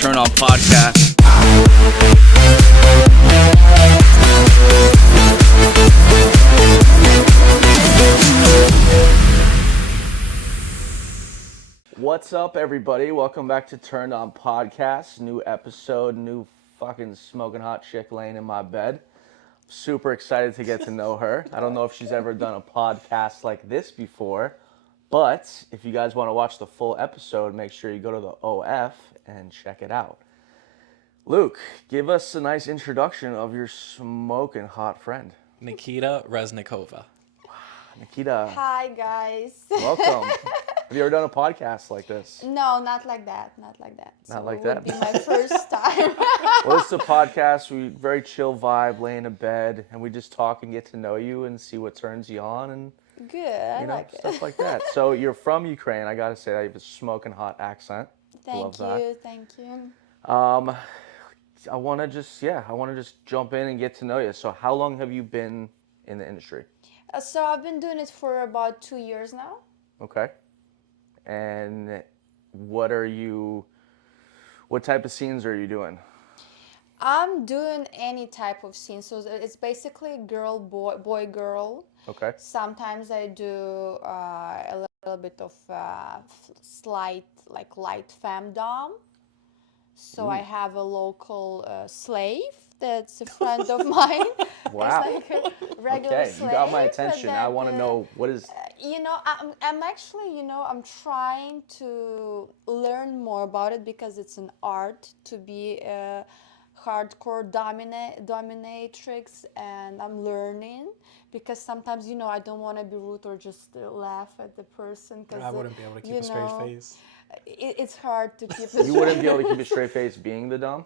Turn On Podcast. What's up, everybody? Welcome back to Turned On Podcast. New episode, new fucking smoking hot chick laying in my bed. Super excited to get to know her. I don't know if she's ever done a podcast like this before, but if you guys want to watch the full episode, make sure you go to the OF and check it out. Luke, give us a nice introduction of your smoking hot friend. Nikita Reznikova. Nikita, Hi guys. welcome. Have you ever done a podcast like this? No, not like that. Not like that. Not like it that. would be my first time. Well, this is a podcast. We very chill vibe, lay in a bed, and we just talk and get to know you and see what turns you on and Good. I like stuff it. like that. So you're from Ukraine. I gotta say that you have a smoking hot accent. Thank Love you. Thank you. that. I want to just jump in and get to know you. So how long have you been in the industry? So I've been doing it for about 2 years now. Okay. And what type of scenes are you doing? I'm doing any type of scene. So it's basically girl, boy, girl. Okay. Sometimes I do a little bit of slight, like light femdom. So I have a local slave that's a friend of mine. Wow. It's like a regular Okay, slave. you got my but attention. I then, want to know what is. I'm actually, I'm trying to learn more about it because it's an art to be a hardcore dominatrix, and I'm learning because sometimes, I don't want to be rude or just laugh at the person. Cause, I wouldn't be able to keep a straight face. It's hard to keep You wouldn't be able to keep a straight face being the dom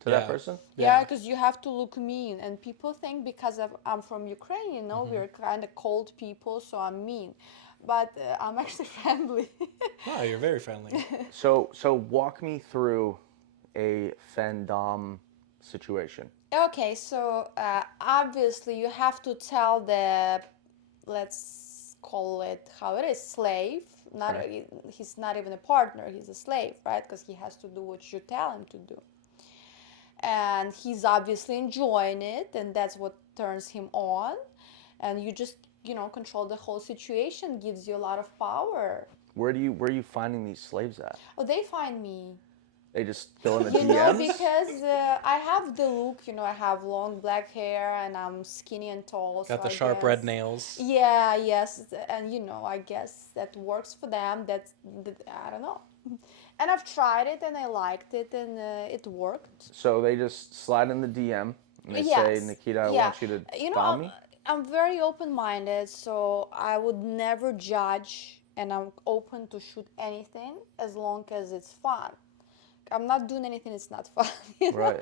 to that Yeah. person? Yeah, because you have to look mean, and people think because I'm from Ukraine, we're kind of cold people, so I'm mean, but I'm actually friendly. No, you're very friendly. So walk me through a fen-dom situation. Okay, so obviously you have to tell the, let's call it how it is, slave. He's not even a partner; he's a slave, right? Because he has to do what you tell him to do. And he's obviously enjoying it, and that's what turns him on. And you just control the whole situation, gives you a lot of power. Where are you finding these slaves at? Oh, they find me, They just go in the you DMs? know, because I have the look, I have long black hair and I'm skinny and tall. Got so the I sharp guess, red nails. Yeah, yes, and I guess that works for them. I don't know. And I've tried it and I liked it and it worked. So they just slide in the DM and they say, Nikita, I want you to dom me? I'm very open-minded, so I would never judge, and I'm open to shoot anything as long as it's fun. I'm not doing anything it's not fun. Right.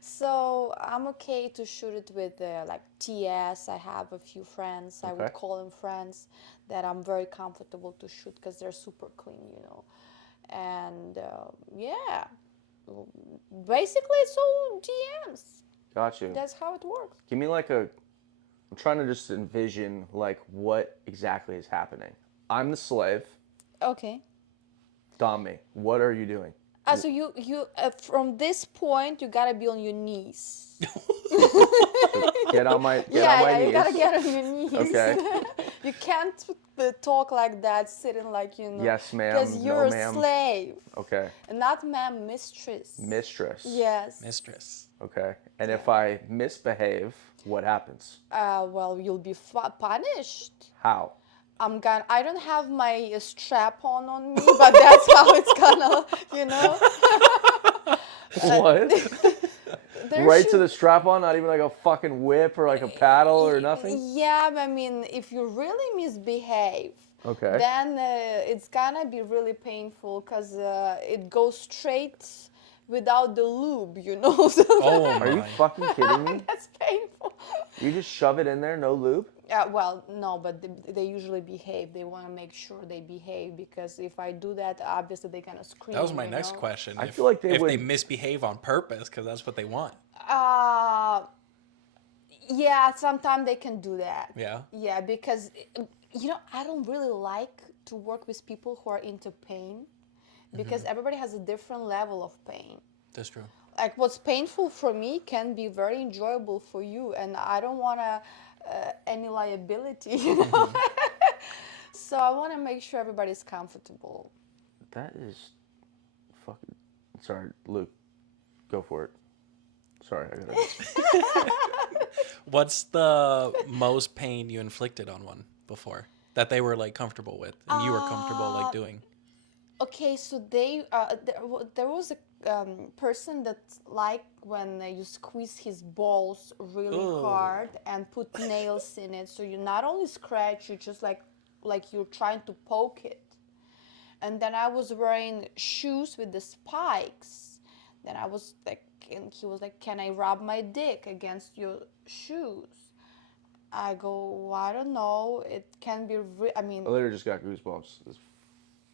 So I'm okay to shoot it with like TS. I have a few friends. I would call them friends that I'm very comfortable to shoot because they're super clean, And yeah, basically it's all DMs. Got you. That's how it works. Give me I'm trying to just envision what exactly is happening. I'm the slave. Okay. Dom me. What are you doing? So you from this point you gotta be on your knees. Get on my knees. You gotta get on your knees. Okay. You can't talk like that, sitting like Yes, ma'am. because you're No, a ma'am. slave. Okay. Not ma'am, mistress. Mistress. Yes. Mistress. Okay. And if I misbehave, what happens? Well, you'll be punished. How? I don't have my strap on me, but that's how it's gonna, What? There Right to should- the strap on, not even like a fucking whip or like a paddle or nothing? Yeah, I mean, if you really misbehave, Okay. then it's gonna be really painful because it goes straight without the lube, So Oh Are you my. fucking kidding me? that's painful. You just shove it in there, no lube? Well, no, but they usually behave. They want to make sure they behave because if I do that, obviously they're gonna scream. That was my next question. I feel like they if they would- misbehave on purpose, because that's what they want. Yeah, sometimes they can do that. Yeah. Yeah, because I don't really like to work with people who are into pain because everybody has a different level of pain. That's true. Like what's painful for me can be very enjoyable for you, and I don't want to any liability, you know. So I want to make sure everybody's comfortable. That is fucking. Sorry, Luke. Go for it. Sorry, I gotta. What's the most pain you inflicted on one before that they were like comfortable with and you were comfortable like doing? Okay, so there was a person that liked when you squeeze his balls really Ooh. hard and put nails in it. So you not only scratch, you just like you're trying to poke it. And then I was wearing shoes with the spikes. Then I was like, and he was like, "Can I rub my dick against your shoes?" I go, "I don't know. It can be. I mean, I literally just got goosebumps.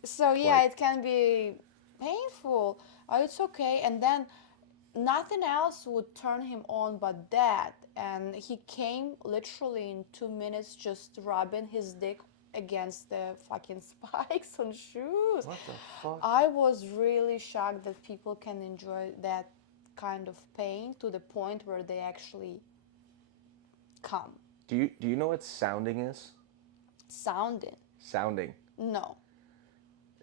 so yeah, Like- it can be painful. Oh, it's okay." And then nothing else would turn him on but that. And he came literally in 2 minutes just rubbing his dick against the fucking spikes on shoes. What the fuck? I was really shocked that people can enjoy that kind of pain to the point where they actually come. Do you know what sounding is? Sounding. Sounding. No.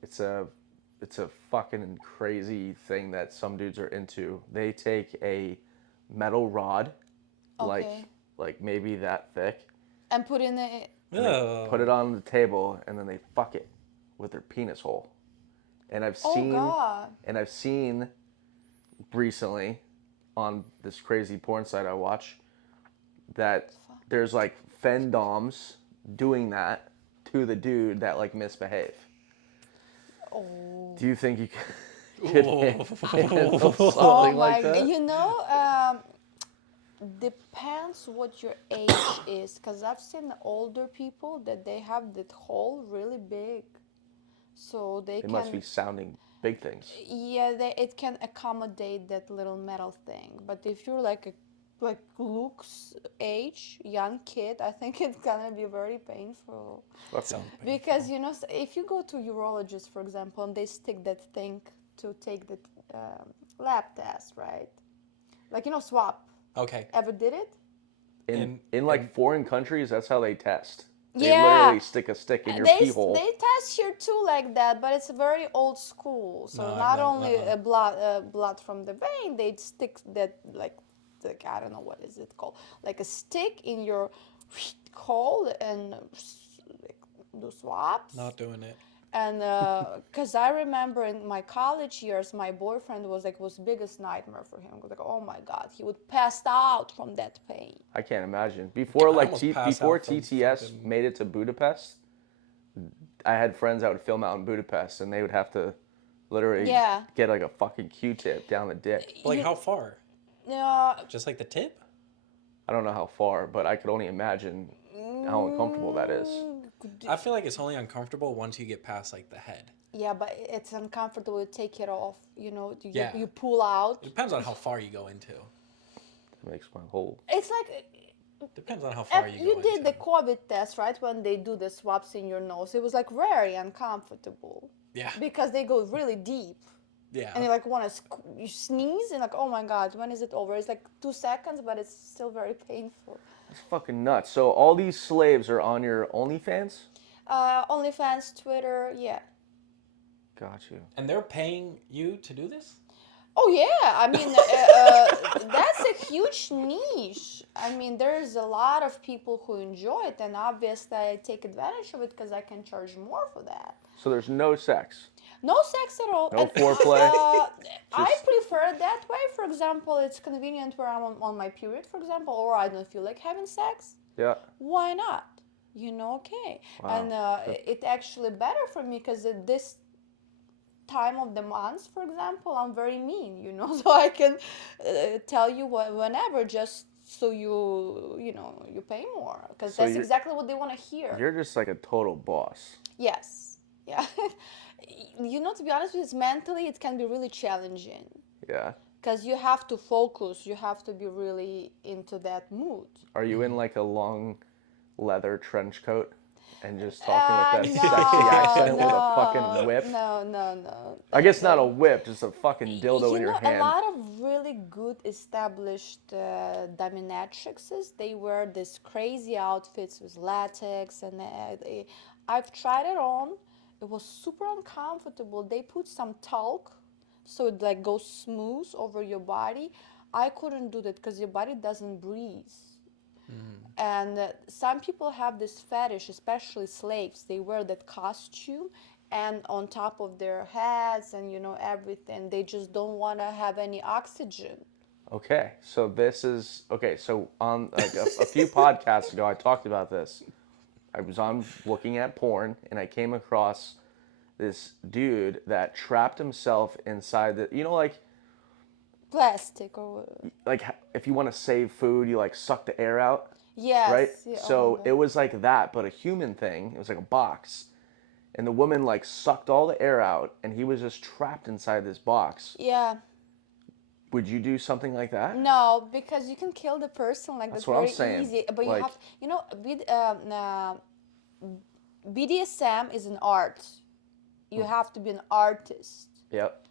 It's a fucking crazy thing that some dudes are into. They take a metal rod, Okay. like maybe that thick, And put in a. and they put it on the table, and then they fuck it with their penis hole. And I've Oh seen God. recently on this crazy porn site I watch that there's like femdoms doing that to the dude that like misbehave. Oh. Do you think you could handle Oh something my. like that? You know, depends what your age is, because I've seen older people that they have that hole really big, so they It can. must be sounding big things. Yeah, it can accommodate that little metal thing. But if you're like Luke's age, young kid, I think it's gonna be very painful. Fucking- Sound Because you know, if you go to urologist, for example, and they stick that thing to take the lab test, right? Like you know, swab. Okay. Ever did it? in like foreign countries, that's how they test. They Yeah. literally stick a stick in your pee hole. They test here too like that, but it's very old school. So No, not no, only uh-uh. blood from the vein, they stick that like I don't know what is it called, like a stick in your hole and do swabs. Not doing it. And because I remember in my college years, my boyfriend was biggest nightmare for him. Like, oh my God, he would pass out from that pain. I can't imagine. Before like almost passed before out from TTS fucking- made it to Budapest, I had friends that would film out in Budapest, and they would have to literally Yeah. get like a fucking Q-tip down the dick. Like how far? Yeah. Just like the tip? I don't know how far, but I could only imagine how uncomfortable that is. I feel like it's only uncomfortable once you get past like the head. Yeah, but it's uncomfortable to take it off. You know, Yeah. you pull out. It depends on how far you go into. It makes my whole. It's like Depends on how far you go you did into. the COVID test, right? When they do the swabs in your nose, it was like very uncomfortable Yeah. because they go really deep, Yeah. and you like want to you sneeze and like, oh my God, when is it over? It's like 2 seconds, but it's still very painful. It's fucking nuts. So all these slaves are on your OnlyFans? OnlyFans, Twitter, yeah. Got you. And they're paying you to do this? Oh yeah, I mean that's a huge niche. I mean, there's a lot of people who enjoy it, and obviously I take advantage of it because I can charge more for that. So there's no sex. No sex at all. No And, foreplay? I Just- prefer it that way. For example, it's convenient where I'm on my period, for example, or I don't feel like having sex. Yeah. Why not? You know, okay. Wow. And it actually better for me because at this time of the month, for example, I'm very mean, you know, so I can tell you whenever just so you know, you pay more because So that's you're- exactly what they want to hear. You're just like a total boss. Yes. Yeah. You know, to be honest with you, mentally it can be really challenging Yeah. because you have to focus, you have to be really into that mood. Are you in like a long leather trench coat? and just talking with that sexy accent with a fucking whip? No. I guess not a whip, just a fucking dildo in your A hand. lot of really good established dominatrixes, they wear these crazy outfits with latex, and I've tried it on. It was super uncomfortable. They put some talc, so it like goes smooth over your body. I couldn't do that because your body doesn't breathe. And some people have this fetish, especially slaves. They wear that costume, and on top of their heads, and everything. They just don't want to have any oxygen. Okay, so this is okay. So on like a few podcasts ago, I talked about this. I was on looking at porn, and I came across this dude that trapped himself inside the. Plastic or Like if you want to save food, you like suck the air out, yes. right? Yeah, So it was like that, but a human thing. It was like a box, and the woman like sucked all the air out, and he was just trapped inside this box. yeah. Would you do something like that? No, because you can kill the person like That's that's what I'm very saying. easy. But you Like- have, BDSM is an art. You have to be an artist. Yep.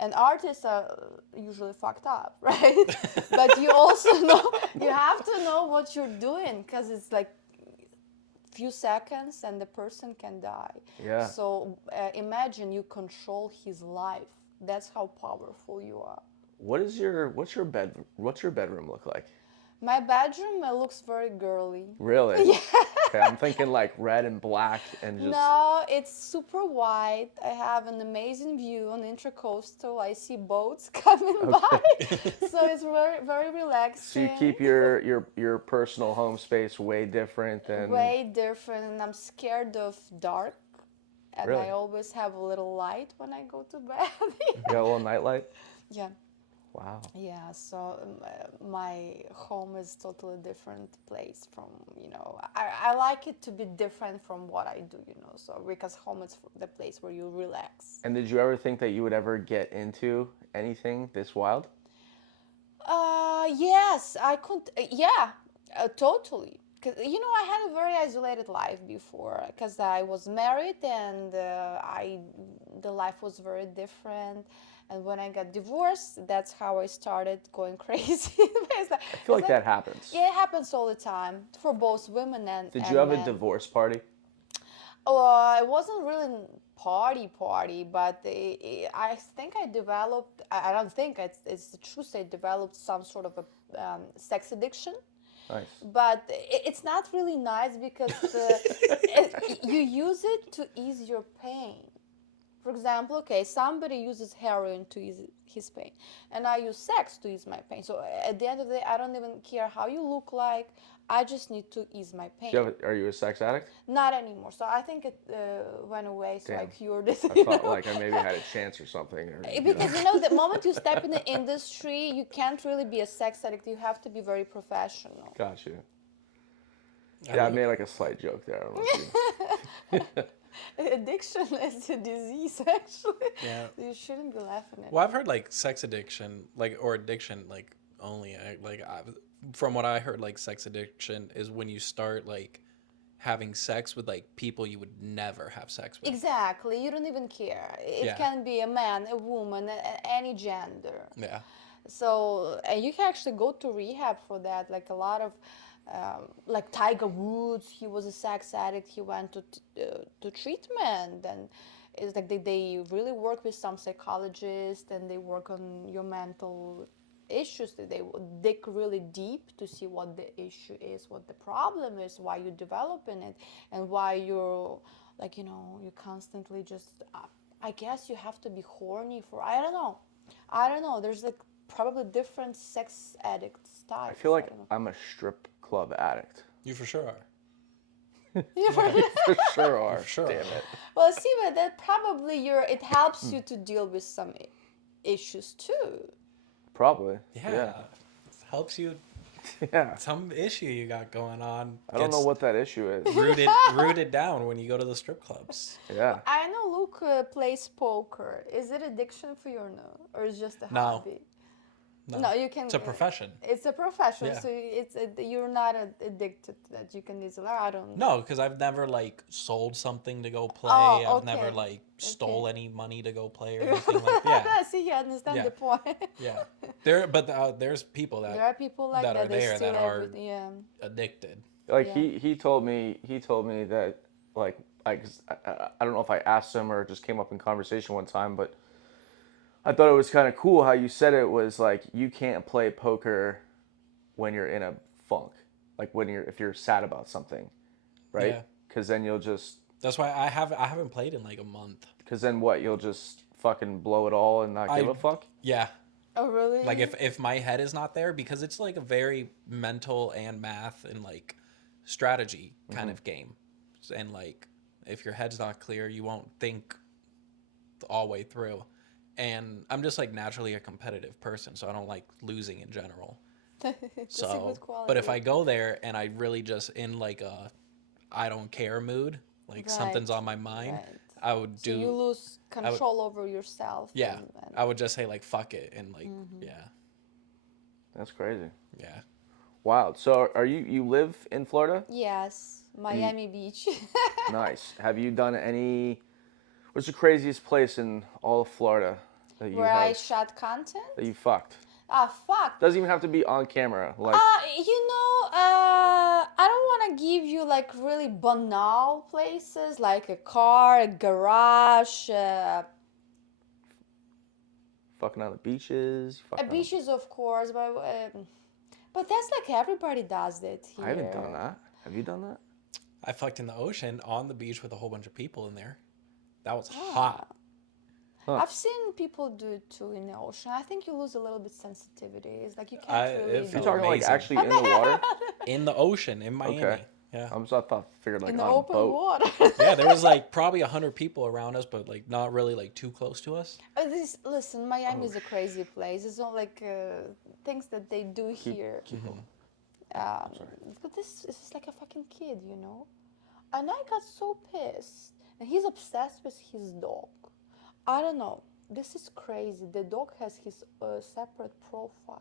And artists are usually fucked up, right? But you also you have to know what you're doing, because it's like few seconds and the person can die. Yeah. So imagine you control his life. That's how powerful you are. What's your bedroom look like? My bedroom looks very girly. Really? Yeah. Okay, I'm thinking like red and black and just No, it's super wide. I have an amazing view on Intracoastal. I see boats coming by, so it's very, very so relaxing. you keep your personal home space way different than way different, and I'm scared of dark, and Really? I always have a little light when I go to bed. you got a little nightlight? Yeah. Wow. Yeah, so my home is totally different place from, I like it to be different from what I do, so because home is the place where you relax. And did you ever think that you would ever get into anything this wild? Yes, I could, yeah, totally. Cause I had a very isolated life before, because I was married, and the life was very different. And when I got divorced, that's how I started going crazy. I feel like that happens. Yeah, it happens all the time for both women and Did and you have men. a divorce party? Oh, it wasn't really party, but I think I developed. I don't think it's the truth. I developed some sort of a sex addiction. Nice. But it's not really nice, because you use it to ease your pain. For example, okay, somebody uses heroin to ease his pain, and I use sex to ease my pain. So at the end of the day, I don't even care how you look like. I just need to ease my pain. Are you a sex addict? Not anymore. So I think it went away, so I Damn. cured it. I thought like I maybe had a chance or something. Or, Because the moment you step in the industry, you can't really be a sex addict. You have to be very professional. Got you. Yeah, I made like a slight joke there. I don't know if you... Addiction is a disease, actually. Yeah. You shouldn't be laughing at Well, I've heard like sex addiction, or addiction, only from what I heard, sex addiction is when you start having sex with people you would never have sex with. Exactly. You don't even care. It Yeah. can be a man, a woman, any gender. Yeah. So, and you can actually go to rehab for that. Like a lot of, like Tiger Woods, he was a sex addict. He went to treatment, and it's like they really work with some psychologists, and they work on your mental issues. They dig really deep to see what the issue is, what the problem is, why you're developing it, and why you're you constantly just. I guess you have to be horny for. I don't know. There's probably different sex addict types. I feel like don't know. I'm a strip club addict. You for sure are. You really- For sure are. For sure. Damn it. Well, see, but that probably it helps you to deal with some issues too. Probably. Yeah. Helps you. Yeah. Some issue you got going on. I don't know gets what that issue is. rooted down when you go to the strip clubs. Yeah. I know Luke plays poker. Is it addiction for you or no? Or is it just a No. hobby? No, you can. It's a profession. It's a profession, Yeah. so you're not addicted to that. You can easily. I don't. No, because I've never like sold something to go play. Oh, I've never okay. like stole Okay. any money to go play or anything like. Yeah, See, you understand Yeah. the point. yeah. There's people There that are people like that that. are They there steal that are everything. Yeah. addicted. Like Yeah. he told me that like I don't know if I asked him or it just came up in conversation one time, but I thought it was kind of cool how you said it was like you can't play poker when you're in a funk, like when if you're sad about something, right? Yeah. Because then you'll just That's why I haven't played in like a month. because then what you'll just fucking blow it all and not give a fuck. Yeah, Oh, really? like if my head is not there, because it's like a very mental and math and like strategy kind of game, and like if your head's not clear, you won't think all the way through. And I'm just like naturally a competitive person, so I don't like losing in general. It's a So, good quality. but if I go there and I really just in like a I don't care mood, like something's Right. on my mind, Right. I would So do you lose control over yourself. yeah. and- I would just say like fuck it and like yeah. That's crazy. Yeah. Wow. So are you live in Florida? Yes, Miami Beach. Nice. Have you done any? What's the craziest place in all of Florida that you Where I have shot content? that you fucked? Ah, fuck. Doesn't even have to be on camera. Like I don't want to give you like really banal places like a car, a garage, fucking on the beaches. Fucking beaches, of course, but that's like everybody does that here. I haven't done that. Have you done that? I fucked in the ocean on the beach with a whole bunch of people in there. That was Ah. hot. I've seen people do it too in the ocean. I think you lose a little bit sensitivity. It's like you It can't really. You felt do talking it. like amazing. actually in the water? In the ocean in Miami. Okay. Yeah. I figured like in the on a open boat. water. Yeah, there was like probably 100 people around us, but like not really like too close to us. Listen, Miami Oh, is a crazy place. It's not like things that they do here. Keep going. But this is like a fucking kid, you know? And I got so pissed. And he's obsessed with his dog. I don't know. This is crazy. The dog has his separate profile.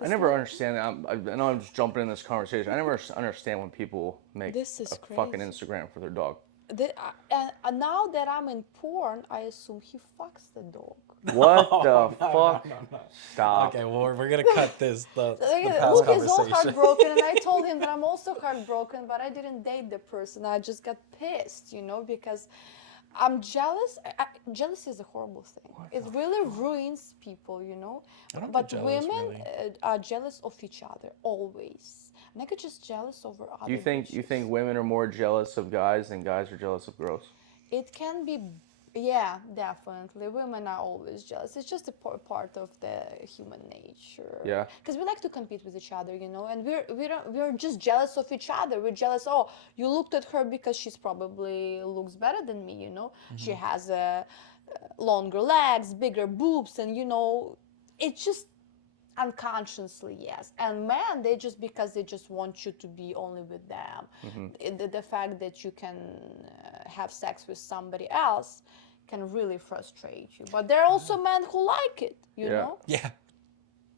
I never understand that. I know I'm just jumping in this conversation. I never understand when people make This is a fucking crazy. Instagram for their dog. And now that I'm in porn, I assume he fucks the dog. What the fuck? No. Stop. Okay, well we're gonna cut this the past Luke is all conversation. heartbroken, and I told him that I'm also heartbroken, but I didn't date the person. I just got pissed, you know, because I'm jealous. Jealousy is a horrible thing. It really ruins people, you know. I don't But get jealous, women really. are jealous of each other always. And I get just jealous over other. Do you think bitches. women are more jealous of guys than guys are jealous of girls? It can be, yeah, definitely. Women are always jealous. It's just a part of the human nature. Yeah. Because we like to compete with each other, you know, and we're just jealous of each other. We're jealous. Oh, you looked at her because she's probably looks better than me, you know. She has longer legs, bigger boobs, and you know, it's just unconsciously, yes. And men, because they just want you to be only with them. The fact that you can have sex with somebody else can really frustrate you. But there are also men who like it, you Yeah. know. Yeah.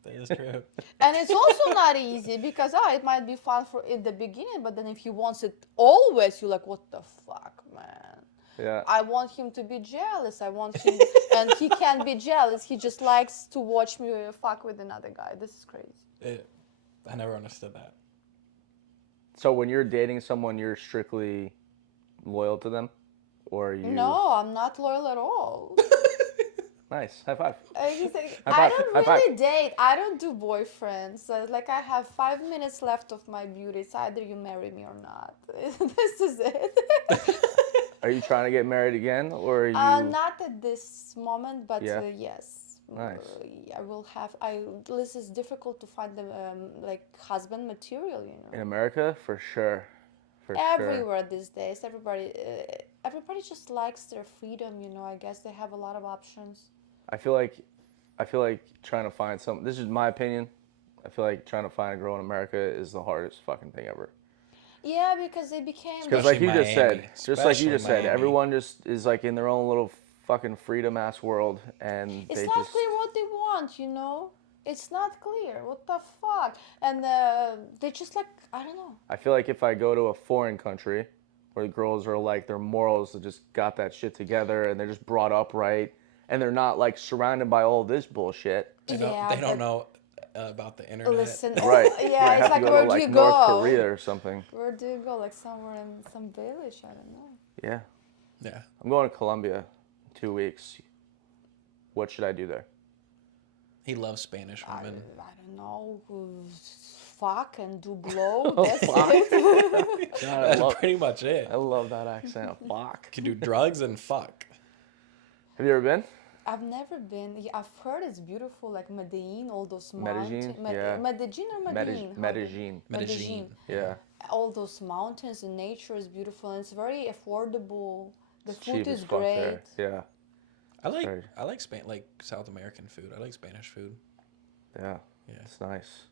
That is true. And it's also not easy because it might be fun for in the beginning, but then if he wants it always, you're like, what the fuck, man. Yeah. I want him to be jealous. I want him, and he can't be jealous. He just likes to watch me fuck with another guy. This is crazy. I never understood that. So when you're dating someone, you're strictly loyal to them, or are you? No, I'm not loyal at all. Nice. High five. He's like, High I five, don't high five. really date. I don't do boyfriends. Like I have 5 minutes left of my beauty. It's either you marry me or not. This is it. Are you trying to get married again, or are you? Not at this moment, but Yeah. Yes. Nice. I will have. This is difficult to find the like husband material, you know. In America, for sure. For sure. Everywhere these days, everybody just likes their freedom, you know. I guess they have a lot of options. I feel like trying to find some. This is my opinion. I feel like trying to find a girl in America is the hardest fucking thing ever. Yeah, because they became. Because like you Especially just said, Miami. just like you Especially just said, Miami. everyone just is like in their own little fucking freedom ass world, and It's they not just clear what they want, you know? It's not clear. What the fuck? And they just like, I don't know. I feel like if I go to a foreign country where the girls are like their morals have just got that shit together and they're just brought up right and they're not like surrounded by all this bullshit. They Yeah, don't but know about the internet. listen, Right. yeah, Might it's have like to go where to do like you North go? Korea or something. Where do you go? Like somewhere in some village? I don't know. Yeah. Yeah. I'm going to Colombia in 2 weeks. What should I do there? He loves Spanish I women. don't know. Fuck and do blow. Oh, That's fuck. it. God, I That's love, pretty much it. I love that accent. Fuck. Can do drugs and fuck. Have you ever been? I've never been. Yeah, I've heard it's beautiful, like Medellin, all those Medellin? mountains. Yeah. Medellin or Medellin? Medellin. Medellin. Yeah. All those mountains and nature is beautiful, and it's very affordable. The It's food cheap is as fuck great. there. Yeah. Sorry. I like like South American food. I like Spanish food. Yeah. Yeah. It's nice.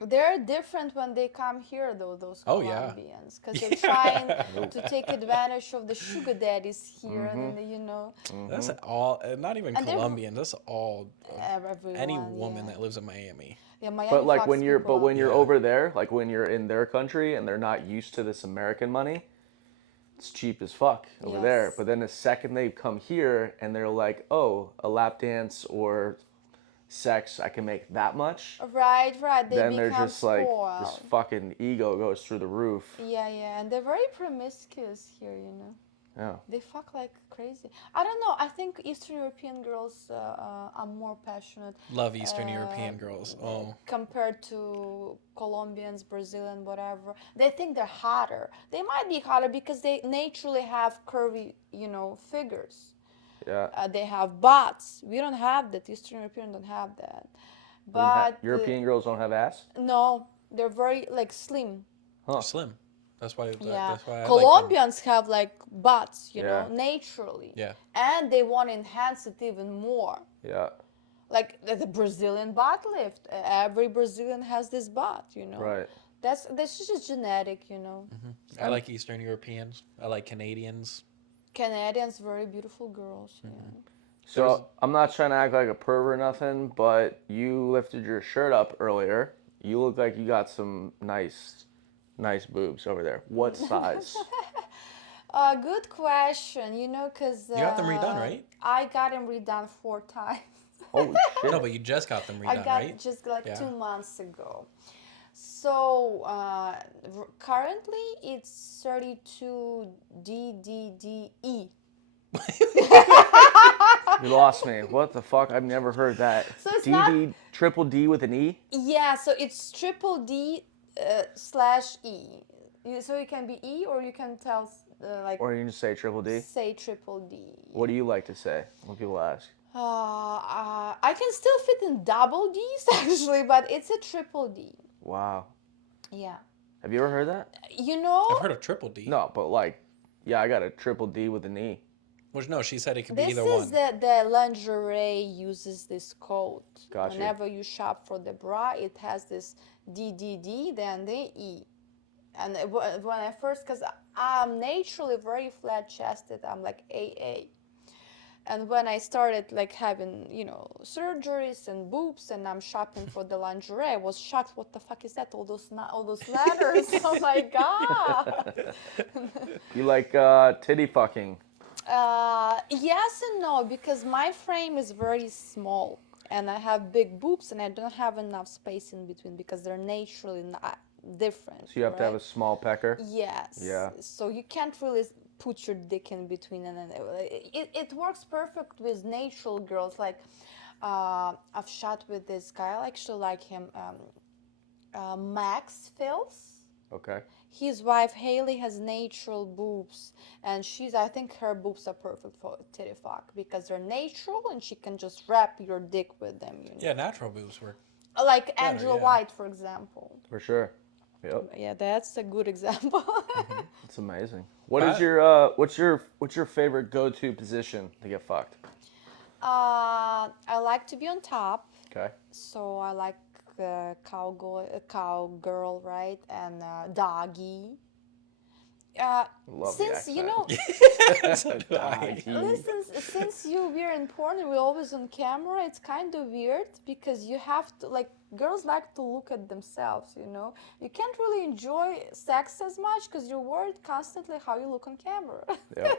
They're different when they come here, though, those Oh, yeah. Colombians, because they're trying to take advantage of the sugar daddies here, Mm-hmm. and then, you know, That's all. Not even And they're- Colombian. That's all. everyone. Any woman yeah. that lives in Miami. Yeah, Miami But like fucks when you're people up. you're Yeah. over there, like when you're in their country and they're not used to this American money, it's cheap as fuck over there. Yes. But then the second they come here and they're like, "Oh, a lap dance or sex, I can make that much." Right, they Then become they're just like spoiled. this fucking ego goes through the roof. Yeah, and they're very promiscuous here, you know. Yeah. They fuck like crazy. I don't know. I think Eastern European girls are more passionate Love Eastern European girls. Oh. compared to Colombians, Brazilian, whatever. They think they're hotter. They might be hotter because they naturally have curvy, you know, figures. Yeah. They have butts. We don't have that. Eastern European don't have that. But European girls don't have ass? no, they're very like slim. They're slim. That's why. Yeah, That's why I like them. Colombians have like butts, you Yeah. know, naturally. Yeah. And they want to enhance it even more. Yeah. Like the Brazilian butt lift. Every Brazilian has this butt, you know. Right. That's just genetic, you know. I like Eastern Europeans. I like Canadians. Canadians, very beautiful girls. Yeah. So I'm not trying to act like a perv or nothing, but you lifted your shirt up earlier. You look like you got some nice boobs over there. What size? Good question. You know, cause You got them redone, right? I got them redone 4 times. Holy shit. No, but you just got them redone, I got right? just like Yeah. 2 months ago. So currently it's 32 DDDE. You lost me. What the fuck? I've never heard that. So it's DD not- triple D with an E? Yeah, so it's triple D slash E. So it can be E or you can tell like Or you can just say triple D? say triple D. What do you like to say when people ask? I can still fit in double D's actually, but it's a triple D. Wow. Yeah. Have you ever heard that? You know, I've heard of triple D. No, but like, yeah, I got a triple D with an E. Which no, she said it could be this either is one. the lingerie uses this code. Gotcha. Whenever you shop for the bra, it has this DDD, then the E. And when I first, because I'm naturally very flat chested, I'm like AA. And when I started like having, you know, surgeries and boobs, and I'm shopping for the lingerie, I was shocked. What the fuck is that? All those letters. Oh my god. You like titty fucking? Yes and no, because my frame is very small, and I have big boobs, and I don't have enough space in between because they're naturally not different. So you have to have a right? small pecker? Yes. Yeah. So you can't really put your dick in between, and then it works perfect with natural girls. Like I've shot with this guy. I actually like him. Max Phils. Okay. His wife Haley has natural boobs, and I think her boobs are perfect for titty fuck because they're natural, and she can just wrap your dick with them. You know? Yeah, natural boobs work. Like Angela yeah. White, for example. For sure. Yep. Yeah, that's a good example. It's amazing. What is your what's your favorite go-to position to get fucked? I like to be on top, Okay. so I like cowgirl, right, and doggy. Love the since you accent. know, So do I. listen, since we're in porn and we're always on camera, it's kind of weird because you have to, like, girls like to look at themselves, you know? You can't really enjoy sex as much because you're worried constantly how you look on camera. Yeah,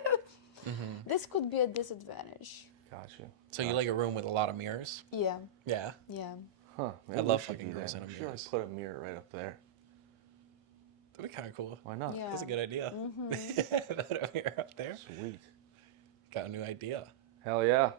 This could be a disadvantage. got you. So you like a room with a lot of mirrors? Yeah, Yeah. yeah. Huh? Maybe we love should fucking do girls that. in We should, mirrors. put a mirror right up there. That'd be kind of cool. Why not? Yeah. That's a good idea. Put a mirror up there. Sweet. Got a new idea. Hell yeah.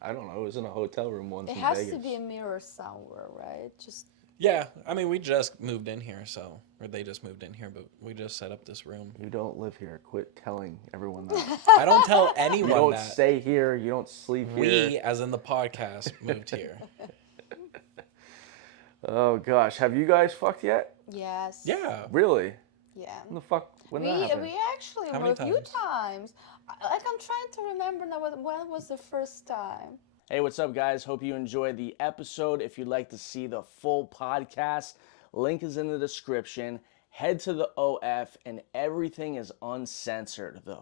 I don't know. I was in a hotel room once It in has Vegas. to be a mirror somewhere, right? Just Yeah, I mean, we just moved in here, so, or they just moved in here, but we just set up this room. You don't live here. Quit telling everyone that. I don't tell You anyone don't that. stay here. You don't sleep here. We, as in the podcast, moved here. Oh gosh, have you guys fucked yet? yes. Yeah. Really? Yeah. When the fuck? When that happened? We actually How were many a few times? times. Like, I'm trying to remember now when was the first time. Hey, what's up, guys? Hope you enjoyed the episode. If you'd like to see the full podcast, link is in the description. Head to the OF, and everything is uncensored. The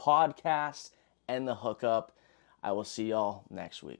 podcast and the hookup. I will see y'all next week.